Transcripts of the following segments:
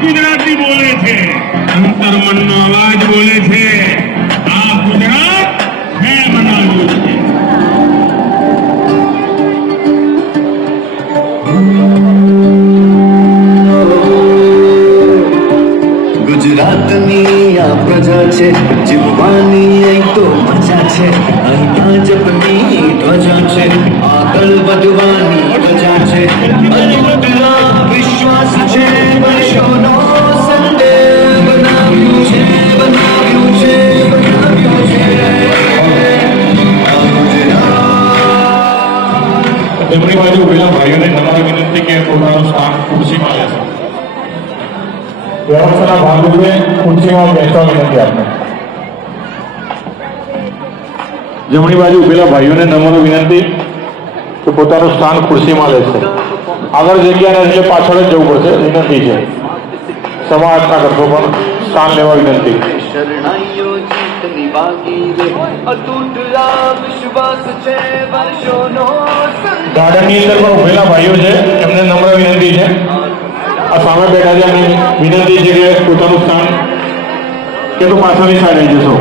ગુજરાતી બોલે છે. અંતરમનનો અવાજ બોલે છે. જમણી બાજુ ઉભેલા ભાઈઓને તમારી વિનંતી કે પોતાનું સ્થાન ખુરશીમાં લેશે. વ્યવસ્થાના ભાગરૂપે ખુરશીમાં બેસવા વિનંતી આપને. જમણી બાજુ ઉભેલા ભાઈઓને નમ્ર વિનંતી કે પોતાનું સ્થાન ખુરશીમાં લેશે. આગળ જગ્યાને એટલે પાછળ જ જવું પડશે વિનંતી છે. સમાજ ના કરતો પણ સ્થાન લેવા વિનંતી. જીતની વાગી રે અતૂટ આ વિશ્વાસ છે, વર્ષોનો ગાર્ડનની અંદર પણ ઉભેલા ભાઈઓ છે, એમને નમ્ર વિનંતી છે. આ સામે બેઠા છે એમને વિનંતી છે કે પોતાનું સ્થાન કે તો પાછળની સાઈડ આવી જશો?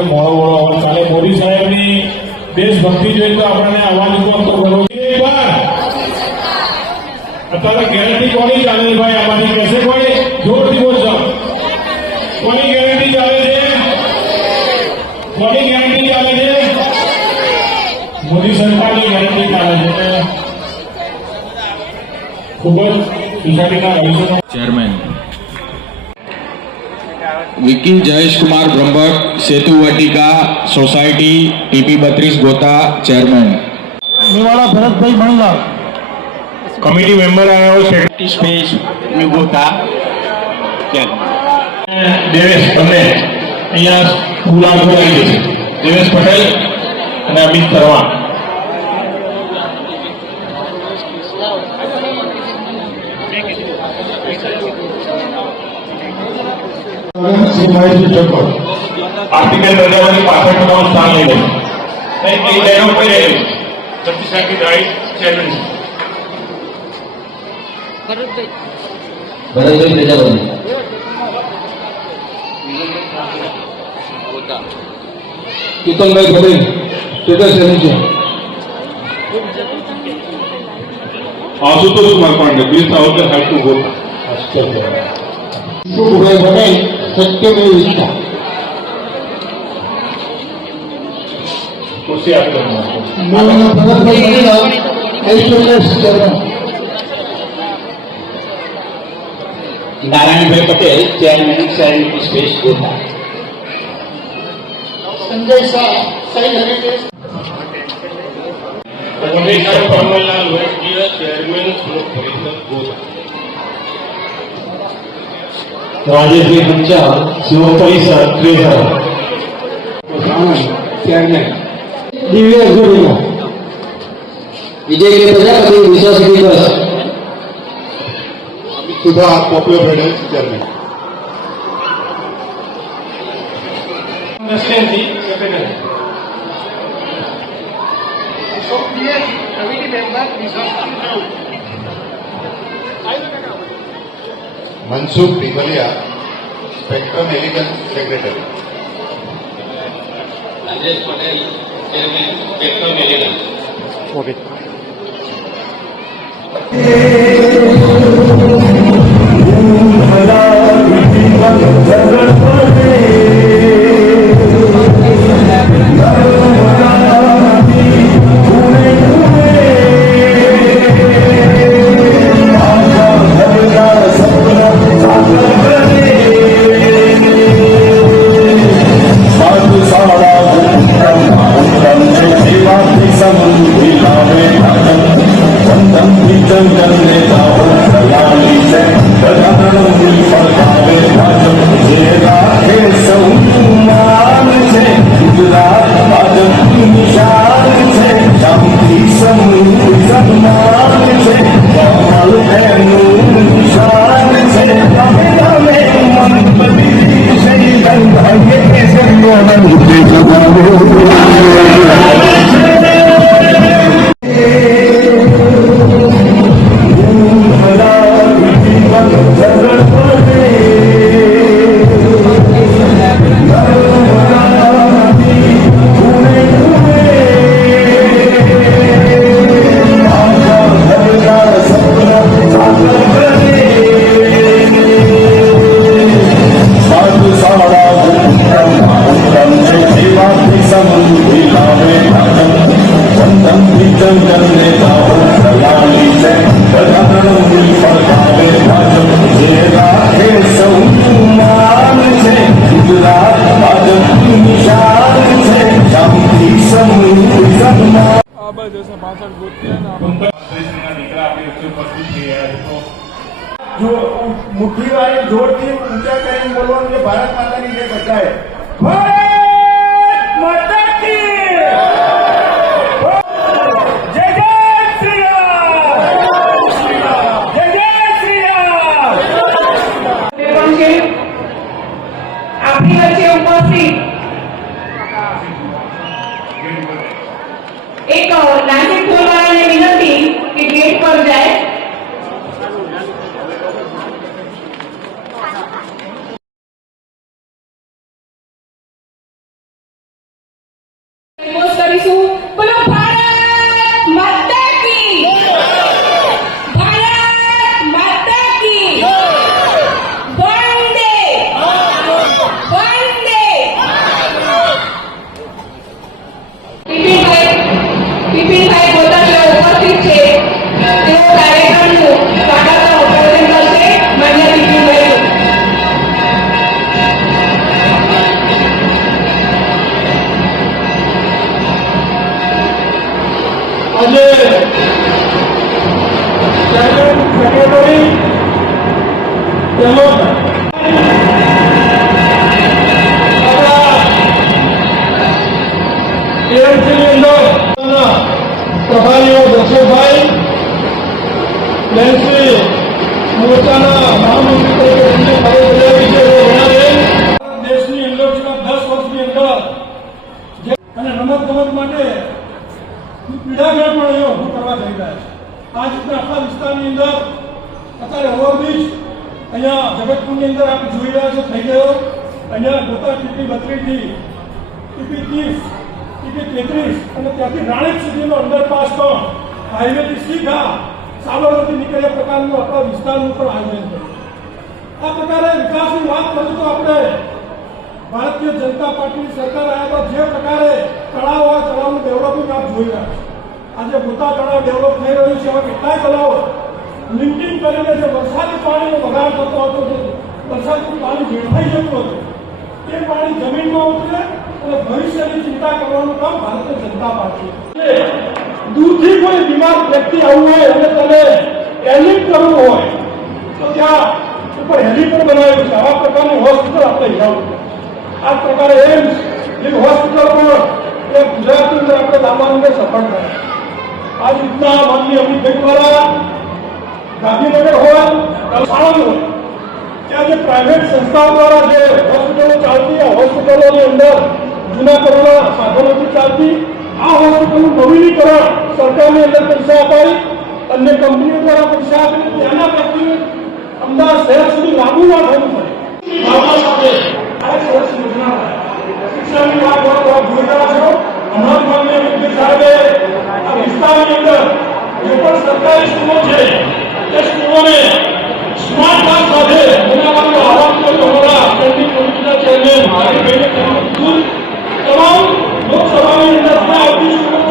તો મોડો મોડો અવાજ ચાલે. મોદી સાહેબની દેશભક્તિ જોઈએ તો આપણને અવાજ ઉપર તો કરવો અત્યારે ગેરંટી કોની ચાલે ભાઈ? આમાંથી કહેશે કોઈ? જોરથી બોલશો. કોની ગેરંટી ચાલે છે? કોની ગેરંટી ચાલે છે? મોદી સરકારની ગેરંટી ચાલે છે. ખૂબ જ chairman Vicky Jayesh Kumar Brahmbhatt Setu Vatika society TP બત્રીસ ગોતા ચેરમેન. મેવાડા ભરતભાઈ મણલા કમિટી મેમ્બર આવ્યો છે સ્પેસ ગોતા દેવેશ તમને અહીંયા ફૂલ આગળ આવી જશે દેવેશ પટેલ અને અમિત તરવા આર્ટિકલ પ્રજાપતિ પાછળ તમારું સ્થાન લઈ લેશે એ ડાયલોગ પર લઈ લેશે સતીશાંતિ right chairman Bharatbhai Bharatbhai Prajapati Ketanbhai Patel status એનું છે Ashutosh Kumar Pandey please out have to go સુભાઈ Patel Satyamev Vista ખુરશી આપી દો Bharatbhai Patel SOS chairman Narayanbhai Patel chairman space Gota Sanjay Shah Sai Gota Rajeshbhai Panchal Shiv Parisar ક્રેસર દિવ્ય જોડીનો વિજય પ્રજાપતિ વિશ્વાસ દિવસ. સુધા popular federal chairman Mansoor టివలియా spectrum elegant secretary. Rajesh Patel chairman spectrum elegant okay. લેન્સી મોરચાના દેશની અંદર દસ વર્ષની અંદર અને રમત ગમત માટે પીડાગઢ પણ અહીંયા ઊભું કરવા જઈ રહ્યા છે. આ જ રીતે આખા વિસ્તારની અંદર અત્યારે ઓવરબ્રિજ અહીંયા જગતપુરની અંદર આપણે જોઈ રહ્યા છો, થઈ ગયો. અહીંયા ગોતા ટીપી બત્રીસથી, ટીપી ત્રીસ, ટીપી તેત્રીસ અને ત્યાંથી રાણેક સુધીનો અંડરપાસ પણ હાઈવેથી સીધા સાબરમતી નીકળ્યા પ્રકારનું આપણા વિસ્તારનું પણ આયોજન કર્યું આ પ્રકારે વિકાસની વાત કરું તો આપણે ભારતીય જનતા પાર્ટીની સરકાર આવ્યા તો જે પ્રકારે તળાવ આ તળાવનું ડેવલપિંગ આપ જોઈ રહ્યા છો. આજે મોટા તળાવ ડેવલપ થઈ રહ્યું છે, એવા કેટલાય તળાવો લિંકિંગ કરીને જે વરસાદી પાણીનો બગાડ થતો હતો, જે વરસાદનું પાણી વેડફાઈ જતું હતું, તે પાણી જમીનમાં ઉતરે અને ભવિષ્યની ચિંતા કરવાનું કામ ભારતીય જનતા પાર્ટી દૂરથી કોઈ બીમાર વ્યક્તિ આવવું હોય અને તમે એલિપ કરવું હોય, તો ત્યાં ઉપર હેલિપેડ બનાવ્યું છે. આવા પ્રકારની હોસ્પિટલ આપણે જાવું આ પ્રકારે એમ્સ જેવી હોસ્પિટલ પણ એ ગુજરાતની અંદર આપણે લાવવાની સફળ થાય. આ રીતના માનની અમિતભાઈ દ્વારા ગાંધીનગર હોય સાણંદ હોય, ત્યાં જે પ્રાઇવેટ સંસ્થાઓ દ્વારા જે હોસ્પિટલો ચાલતી, આ હોસ્પિટલોની અંદર જૂના કરોના સાધનોથી ચાલતી આ હોસ્પિટલનું નવીનીકરણ સરકારની અંદર પૈસા અપાય અન્ય કંપનીઓ દ્વારા પૈસા આપીને ત્યાંના પ્રત્યે અમદાવાદ શહેર સુધી લાગુ ના થવું પડે. શિક્ષણની વાત કરો, તો આપ જોઈ રહ્યા છો. હમણાં જ માનનીય સાહેબે વિસ્તારની અંદર જે પણ સરકારી સ્કૂલો છે, તે સ્કૂલોને સ્માર્ટ ક્લાસ સાથે બનાવવાનું આરામ કર્યો. ભાવિકભાઈને કર્યું હતું. તમામ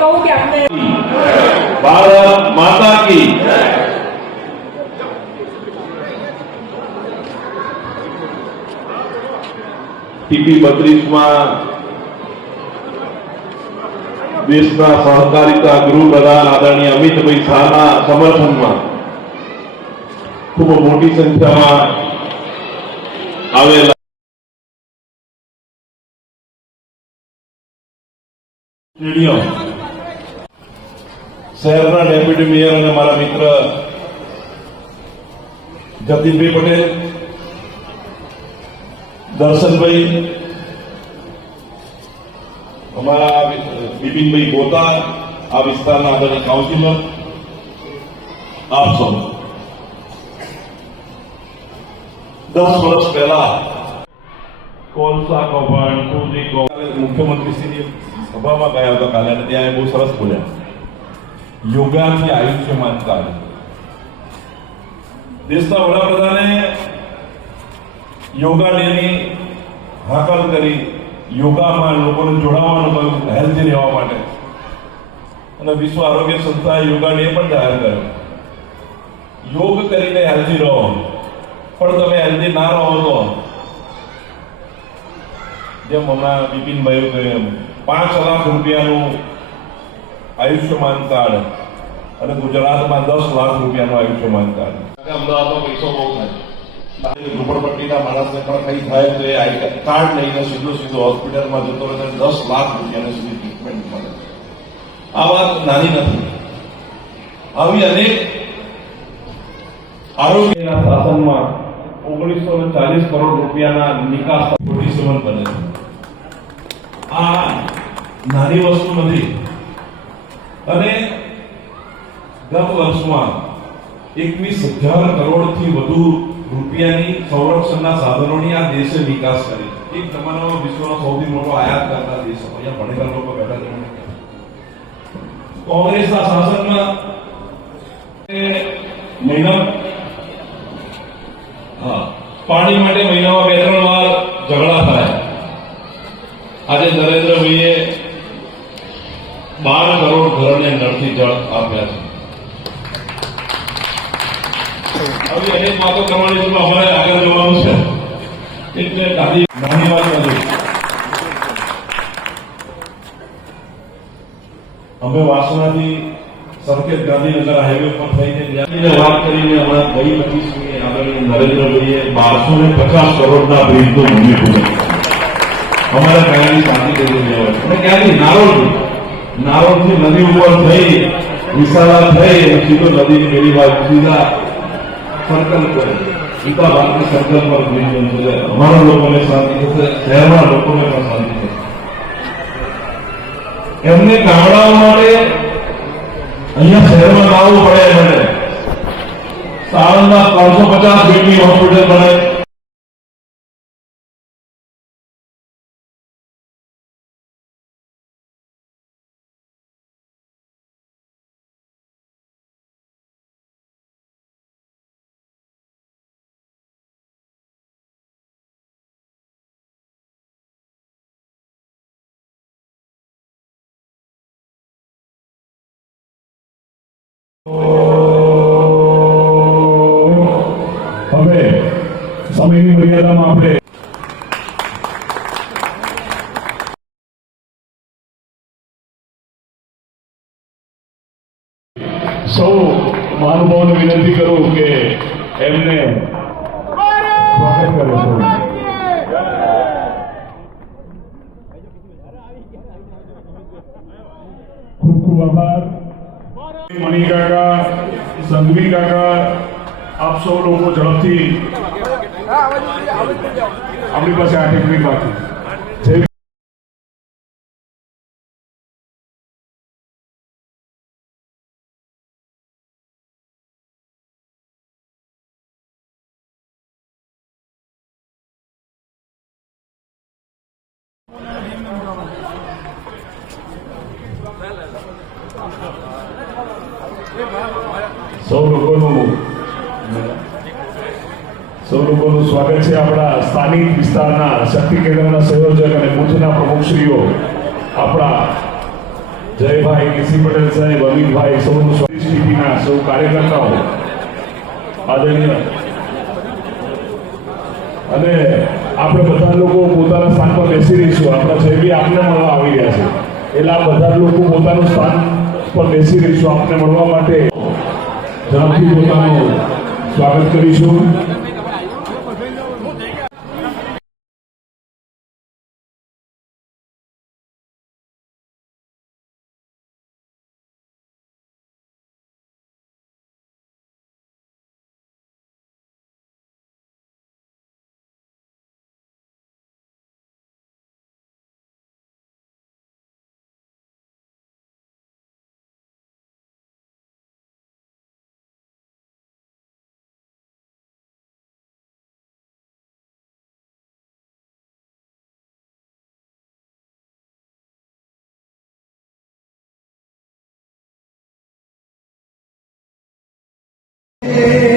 કહું કે અમને ભારત માતા કી ટીપી બત્રીસમાં દેશના સહકારિતા ગૃહપ્રધાન આદરણીય અમિતભાઈ શાહના સમર્થનમાં ખૂબ મોટી સંખ્યામાં આવેલા સ્ટેડિયમ શહેરના ડેપ્યુટી મેયર અને મારા મિત્ર જતીનભાઈ પટેલ, દર્શનભાઈ, અમારા બિપિનભાઈ ગોતા આ વિસ્તારના આદરણીય કાઉન્સિલર આપ સૌ. દસ વર્ષ પહેલા કોલસા કૌભાંડ મુખ્યમંત્રીશ્રીની સભામાં ગયા હતા કાલે અને ત્યાં બહુ સરસ બોલ્યા. યોગાથી આયુષ્યમાન કાર્ડ દેશના વડાપ્રધાને યોગા ડેની હાકલ કરી યોગામાં લોકોને જોડાવાનું હેલ્ધી રહેવા માટે. અને વિશ્વ આરોગ્ય સંસ્થાએ યોગા ડે પણ જાહેર કર્યો. યોગ કરીને હેલ્ધી રહો. પણ તમે હેલ્ધી ના રહો તો. જેમ હમણાં બિપિનભાઈ કહ્યું એમ, પાંચ લાખ રૂપિયાનું આયુષ્યમાન કાર્ડ અને ગુજરાતમાં દસ લાખ રૂપિયાનું આયુષ્યમાન કાર્ડ. અમદાવાદમાં પૈસો બહુ થાય. ઝુંપડપટ્ટીના માણસને પણ કંઈ થાય તો એ કાર્ડ લઈને સીધો સીધો હોસ્પિટલમાં જતો રહે દસ લાખ રૂપિયાની સુધી ટ્રીટમેન્ટ મળે આ વાત નાની નથી. આવી અનેક આરોગ્યના શાસનમાં ઓગણીસો ને ચાલીસ કરોડ રૂપિયાના નિકાસ સંબંધ બને આ નાની વસ્તુ નથી. અને ગત વર્ષમાં એકવીસ હજાર કરોડથી વધુ રૂપિયાની સંરક્ષણના સાધનોની આ દેશે વિકાસ કરી. એક જમાનામાં વિશ્વનો સૌથી મોટો આયાત કરતા દેશ અહીંયા ભણેલા લોકો બેઠા છે. કોંગ્રેસના શાસનમાં મહિના હા પાણી માટે મહિનામાં બે ત્રણ વાર ઝઘડા થાય. આજે નરેન્દ્રભાઈએ બાર નળથી જળ આપ્યા છે. હવે અનેક વાતો કરવાની છે અમારે આગળ જવાનું છે. એટલે દાદી, નાની વાત અમે વાસણાથી સંકેત ગાંધીનગર હાઈવે પર થઈને વાત કરીને હમણાં ગઈ પચીસ મિનિટ આગળ નરેન્દ્રભાઈએ બારસો ને પચાસ કરોડના બ્રિજનું ભૂમિપૂજન અમારા કાયમી શાંતિ કરી દેવા અને ક્યાંથી નારોલથી નારોલથી નદી ઉપર થઈ, વિશાળા થઈ અને સીધો નદી પેલી બાજુ સીધા સંકલ્પ કરે ઈકા ભારતી સંકલ્પ અમારા લોકોને શાંતિ થશે, શહેરના લોકોને પણ શાંતિ થશે. એમને ગામડાઓ માટે અહીંયા શહેરમાં લાવવું પડે એમને. સાણંદમાં ત્રણસો પચાસ બેડની હોસ્પિટલ બને હવે સમયની મર્યાદામાં આપણે સૌ મહાનુભાવોને વિનંતી કરું કે એમને સ્વાગત કરે સૌ ખૂબ ખૂબ આભાર મણિ કાકા સંઘવી કાકા આપ સૌ લોકો ઝડપથી આપણી પાસે આઠ એક મિનિટ બાકી સ્વાગત છે આપણા સ્થાનિક વિસ્તારના શક્તિ કેન્દ્રના સંયોજક અને બુથના પ્રમુખશ્રીઓ. આપણા જયભાઈ કેસી પટેલ સાહેબ, અમિતભાઈ સૌનું સ્થિતિના સૌ કાર્યકર્તાઓ, આદરણીય. અને આપણે બધા લોકો પોતાના સ્થાન પર બેસી રહીશું. આપણા જે બી આપને મળવા આવી રહ્યા છે એટલે આ બધા લોકો પોતાનું સ્થાન પર બેસી રહીશું. આપને મળવા માટે ઝડપથી પોતાનું સ્વાગત કરીશું. એ